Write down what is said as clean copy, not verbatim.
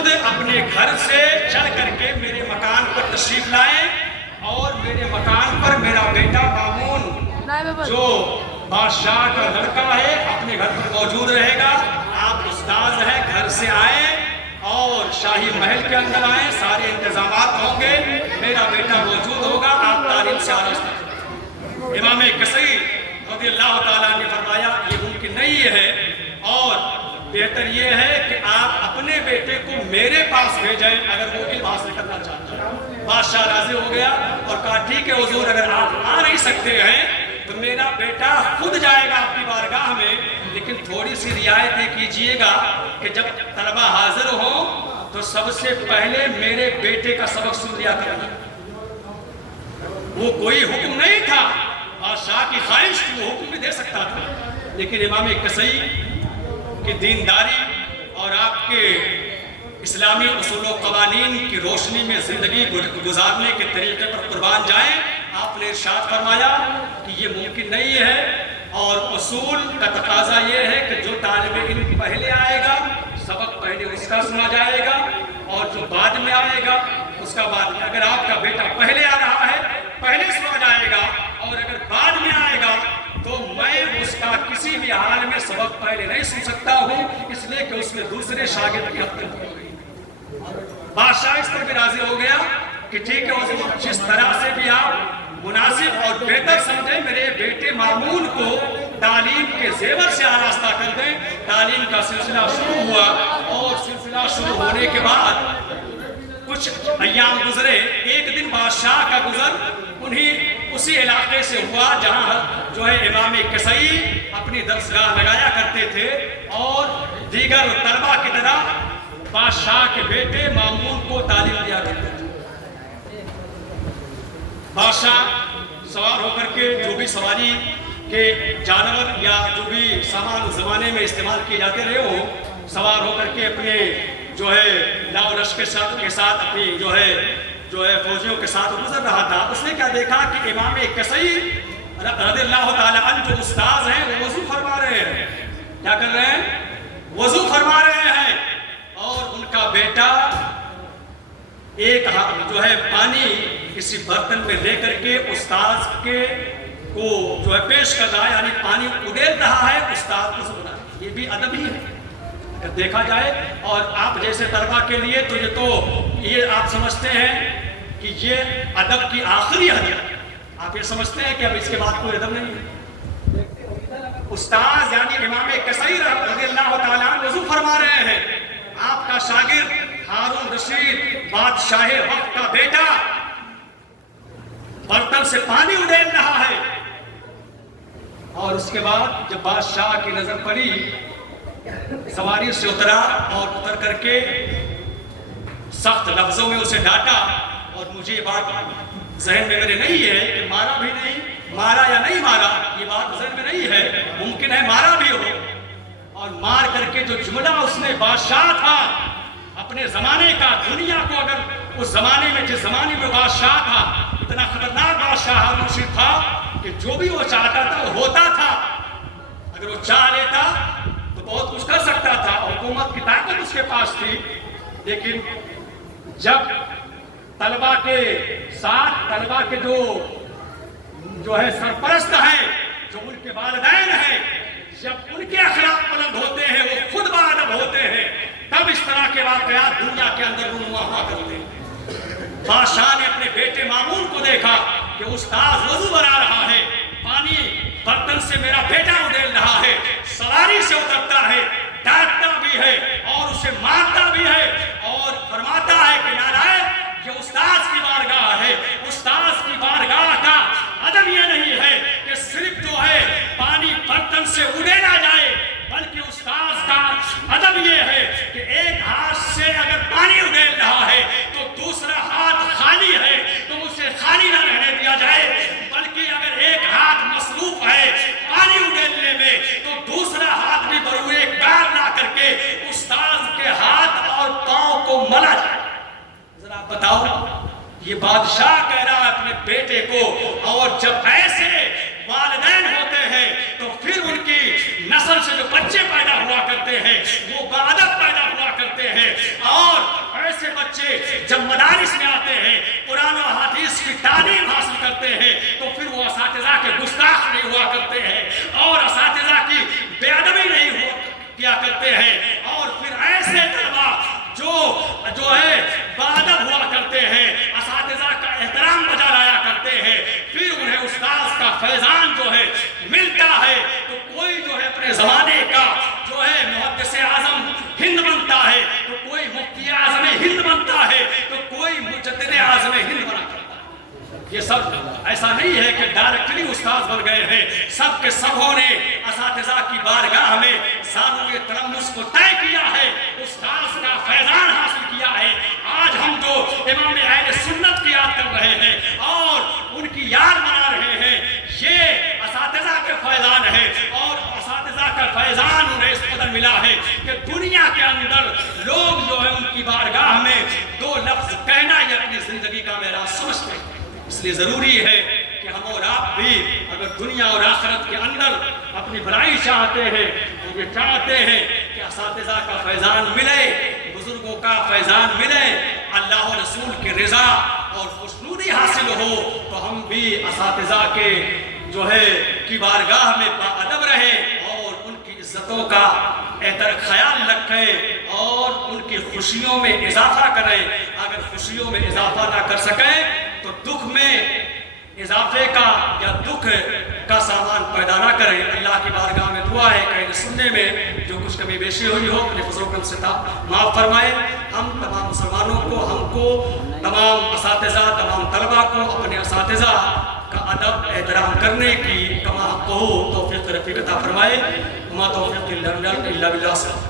خود اپنے گھر سے چل کر کے میرے مکان پر تشریف لائیں اور میرے مکان پر میرا بیٹا مامون جو بادشاہ کا لڑکا ہے اپنے گھر پر موجود رہے گا. آپ استاذ ہیں, گھر سے آئیں اور شاہی محل کے اندر آئیں, سارے انتظامات ہوں گے, میرا بیٹا موجود ہوگا, آپ تعلیم سے آراستہ کریں. امام کثیر رضی اللہ تعالیٰ نے فرمایا یہ ممکن نہیں ہے اور بہتر یہ ہے کہ آپ اپنے بیٹے کو میرے پاس بھیجیں اگر وہ علم حاصل کرنا چاہتا ہے. بادشاہ راضی ہو گیا اور کہا ٹھیک ہے حضور, اگر آپ آ نہیں سکتے ہیں تو میرا بیٹا خود جائے گا آپ کی بارگاہ میں, لیکن تھوڑی سی رعایتیں کیجئے گا کہ جب طلبہ حاضر ہوں تو سب سے پہلے میرے بیٹے کا سبق سن لیا کرنا. وہ کوئی حکم نہیں تھا, بادشاہ کی خواہش کی, وہ حکم بھی دے سکتا تھا, لیکن امام کثیر کی دینداری اور آپ کے اسلامی اصول و قوانین کی روشنی میں زندگی گزارنے کے طریقے پر قربان جائیں. آپ نے ارشاد فرمایا کہ یہ ممکن نہیں ہے اور اصول کا تقاضا یہ ہے کہ جو طالب علم پہلے آئے گا سبق پہلے اس کا سنا جائے گا اور جو بعد میں آئے گا اس کا بعد میں. اگر آپ کا بیٹا پہلے آ رہا ہے پہلے سنا جائے گا اور اگر بعد میں آئے گا تو میں اس کا کسی بھی حال میں سبق پہلے نہیں سن سکتا ہوں, اس لیے کہ اس میں دوسرے شاگرد کی حد تک ہو گئی. بادشاہ اس پر بھی راضی ہو گیا کہ ٹھیک ہے حضور, جس طرح سے بھی آپ مناسب اور بہتر سمجھیں میرے بیٹے مامون کو تعلیم کے زیور سے آراستہ کر دیں. تعلیم کا سلسلہ شروع ہوا اور سلسلہ شروع ہونے کے بعد کچھ ایام گزرے. ایک دن بادشاہ کا گزر اسی علاقے سے ہوا جہاں جو ہے امام کثیر اپنی درسگاہ لگایا کرتے تھے اور دیگر طلبہ کی طرح بادشاہ کے بیٹے مامون کو تعلیم دیا کرتے تھے. بادشاہ سوار ہو کر کے جو بھی سواری کے جانور یا جو بھی سامان اس زمانے میں استعمال کیے جاتے رہے ہو, سوار ہو کر کے اپنے جو ہے لاؤ لشکر کے ساتھ اپنی جو ہے فوجیوں کے ساتھ گزر رہا تھا. اس نے کیا دیکھا کہ امام کثیر رضی اللہ تعالیٰ عنہ جو استاذ ہیں وہ وضو فرما رہے ہیں. کیا کر رہے ہیں؟ وضو فرما رہے ہیں اور ان کا بیٹا ایک جو ہے پانی کسی برتن میں لے کر کے استاذ کے کو جو ہے پیش کر رہا ہے, یعنی پانی اڈیل رہا ہے استاذ کو سنا. یہ بھی ادب ہی ہے اگر دیکھا جائے. اور آپ جیسے طلبہ کے لیے تو یہ آپ سمجھتے ہیں کہ یہ ادب کی آخری حد ہے. آپ یہ سمجھتے ہیں کہ اب اس کے بعد کوئی ادب نہیں ہے. استاذ یعنی امام کثیر رضی اللہ تعالیٰ وضو فرما رہے ہیں, آپ کا شاگرد ہارون رشید بادشاہ وقت کا بیٹا برتن سے پانی اڈیل رہا ہے. اور اس کے بعد جب بادشاہ کی نظر پڑی سواری سے اترا اور اتر کر کے سخت لفظوں میں اسے ڈانٹا. اور مجھے یہ بات ذہن میں میرے نہیں ہے کہ مارا بھی نہیں, مارا یا نہیں مارا, یہ بات ذہن میں نہیں ہے, ممکن ہے مارا بھی ہو. اور مار کر کے جو جملہ اس نے, بادشاہ تھا اپنے زمانے کا, دنیا کو اگر اس زمانے میں جس زمانے میں بادشاہ تھا اتنا خطرناک بادشاہ ہارون رشید تھا کہ جو بھی وہ چاہتا تھا وہ ہوتا تھا. اگر وہ چاہ لیتا تو بہت کچھ کر سکتا تھا, حکومت کی طاقت اس کے پاس تھی. لیکن جب طلبہ کے ساتھ طلبہ کے جو ہے سرپرست ہیں, جو ان کے والدین ہیں, جب ان کے اخلاق بلند ہوتے ہیں, وہ خود باادب ہوتے ہیں, تب اس طرح کے واقعات دنیا کے اندر رونما ہوا کرتے ہیں. بادشاہ نے اپنے بیٹے مامون کو دیکھا کہ استاذ وضو بنا رہا ہے, پانی برتن سے میرا بیٹا اڈیل رہا ہے, سواری سے اترتا ہے, ڈانٹتا بھی ہے اور اسے مارتا بھی ہے اور فرماتا ہے کہ نالائق یہ استاذ کی بارگاہ ہے. استاذ کی بارگاہ کا ادب یہ نہیں ہے کہ صرف جو ہے پانی برتن سے اڈیلا جائے, بلکہ استاذ کا ادب یہ ہے کہ ایک ہاتھ سے اگر پانی اڈیل رہا ہے تو دوسرا ہاتھ خالی ہے تو اسے خالی نہ رہنے دیا جائے, بلکہ اگر ایک ہاتھ مصروف ہے پانی اڈیلنے میں تو دوسرا ہاتھ بھی بروئے کار لا کر کے استاذ کے ہاتھ اور پاؤں کو ملا جائے. ذرا بتاؤ, یہ بادشاہ کہہ رہا ہے اپنے بیٹے کو, اور جب ایسے والدین ہوتے ہیں تو پھر ان کی نسل سے جو بچے پیدا ہوا کرتے ہیں وہ باادب پیدا ہوا کرتے ہیں. اور جب مدارس میں آتے ہیں، قرآن و حدیث کی تعلیم حاصل کرتے ہیں، تو پھر وہ اساتذہ کے گستاخ نہیں ہوا کرتے ہیں اور اساتذہ کی بے ادبی نہیں کیا کرتے ہیں، اور پھر ایسے طلبا جو ہے باادب ہوا کرتے ہیں، اساتذہ کا احترام بجا لایا کرتے ہیں، پھر انہیں استاذ کا فیضان جو ہے ملتا ہے، تو کوئی جو ہے اپنے زمانے کا جو ہے محدث اعظم ہند بنتا ہے، تو کوئی مفتی اعظم ہند بنتا ہے، تو کوئی مجدد اعظم ہند بنا کرتا ہے۔ یہ سب ایسا نہیں ہے کہ ڈائریکٹلی استاذ بن گئے ہیں، سب کے سبوں نے اساتذہ کی بارگاہ میں ثانوی تلمس کو طے کیا ہے، استاذ کا فیضان حاصل کیا ہے۔ آج ہم جو امام اہل سنت کی یاد کر رہے ہیں اور ان کی یاد منا رہے ہیں، یہ اساتذہ کے فیضان ہے، اور اساتذہ کا فیضان انہیں اس قدر ملا ہے کہ دنیا کے اندر لوگ جو ہے ان کی بارگاہ میں دو لفظ کہنا یہ اپنی زندگی کا معراج سمجھتے ہیں۔ اس لیے ضروری ہے کہ ہم اور آپ بھی اگر دنیا اور آخرت کے اندر اپنی بھلائی چاہتے ہیں تو یہ چاہتے ہیں کہ اساتذہ کا فیضان ملے، بزرگوں کا فیضان ملے، اللہ و رسول کی رضا اور خوشنودی حاصل ہو، تو ہم بھی اساتذہ کے جو ہے کی بارگاہ میں باادب رہیں اور ان کی عزتوں کا خیال رکھیں اور ان کی خوشیوں میں اضافہ کریں۔ اگر خوشیوں میں اضافہ نہ کر سکیں تو دکھ میں اضافے کا یا دکھ کا سامان پیدا نہ کریں۔ اللہ کی بارگاہ میں دعا ہے کہ سننے میں جو کچھ کمی بیشی ہوئی ہو اپنے فضل و کرم سے معاف فرمائے۔ ہم تمام مسلمانوں کو، ہم کو، تمام اساتذہ، تمام طلبہ کو اپنے اساتذہ کا ادب احترام کرنے کی کما حق ہو توفیق رفیق عطا فرمائے۔ وما توفیق الا باللہ۔